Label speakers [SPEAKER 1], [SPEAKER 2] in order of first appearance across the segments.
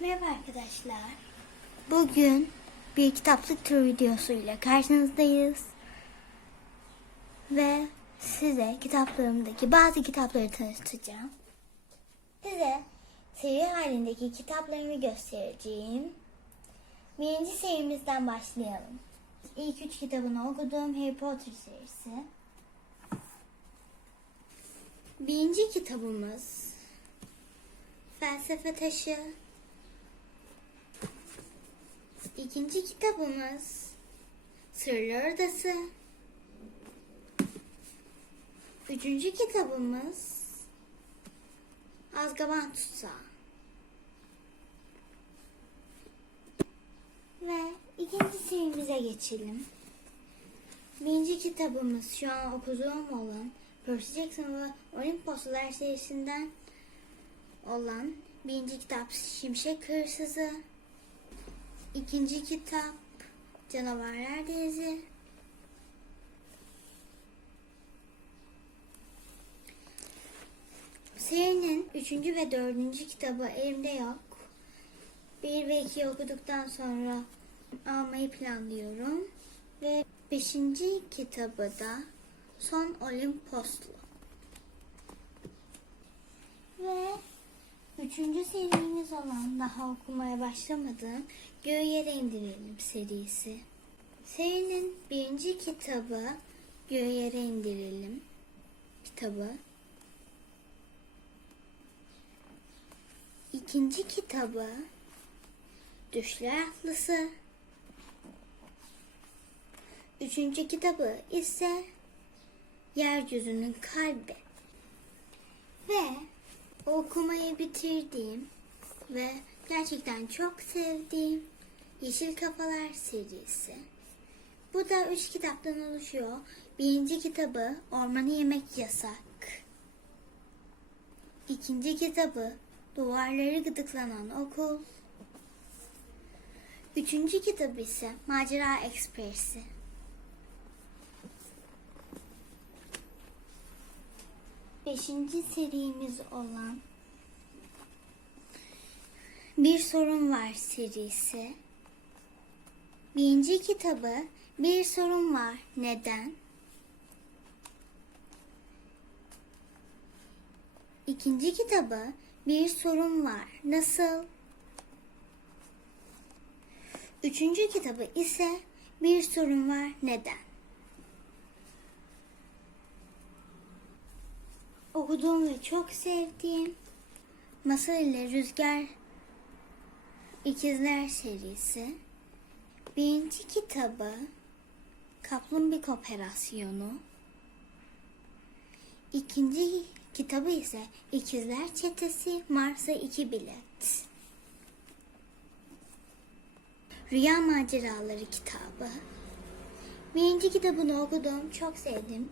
[SPEAKER 1] Merhaba arkadaşlar. Bugün bir kitaplık tur videosuyla karşınızdayız. Ve size kitaplarımdaki bazı kitapları tanıtacağım. Size seri halindeki kitaplarımı göstereceğim. Birinci serimizden başlayalım. İlk üç kitabını okuduğum Harry Potter serisi. Birinci kitabımız Felsefe Taşı. İkinci kitabımız Sırlar Odası. Üçüncü kitabımız Azkaban Tutsağı. Ve ikinci serimize geçelim. Birinci kitabımız şu an okuduğum olan Percy Jackson ve Olimposlular serisinden olan birinci kitap Şimşek Hırsızı. İkinci kitap Canavarlar Denizi. Serinin üçüncü ve dördüncü kitabı elimde yok. Bir ve iki okuduktan sonra almayı planlıyorum. Ve beşinci kitabı da Son Olimposlu. Ve üçüncü serimiz olan daha okumaya başlamadığım Göğe Yere İndirelim serisi. Serinin birinci kitabı Göğe Yere İndirelim kitabı. İkinci kitabı Düşler Atlısı. Üçüncü kitabı ise Yeryüzünün Kalbi. Ve okumayı bitirdiğim ve gerçekten çok sevdiğim Yeşil Kafalar serisi. Bu da üç kitaptan oluşuyor. Birinci kitabı Ormanı Yemek Yasak. İkinci kitabı Duvarları Gıdıklanan Okul. Üçüncü kitabı ise Macera Ekspresi. Beşinci serimiz olan Bir Sorun Var serisi. Birinci kitabı Bir Sorun Var Neden? İkinci kitabı Bir Sorun Var Nasıl? Üçüncü kitabı ise Bir Sorun Var Neden? Okuduğum ve çok sevdiğim Masal ile Rüzgar İkizler serisi. Birinci kitabı Kaplumbik Operasyonu. İkinci kitabı ise İkizler Çetesi Mars'a iki bilet. Rüya Maceraları kitabı. Birinci kitabını okudum, çok sevdim.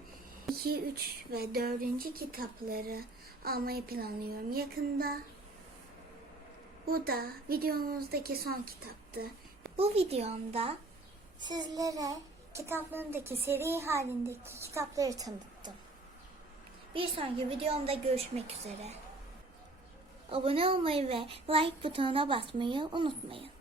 [SPEAKER 1] 2, 3 ve 4. kitapları almayı planlıyorum yakında. Bu da videomuzdaki son kitaptı. Bu videomda sizlere kitaplarımdaki seri halindeki kitapları tanıttım. Bir sonraki videomda görüşmek üzere. Abone olmayı ve like butonuna basmayı unutmayın.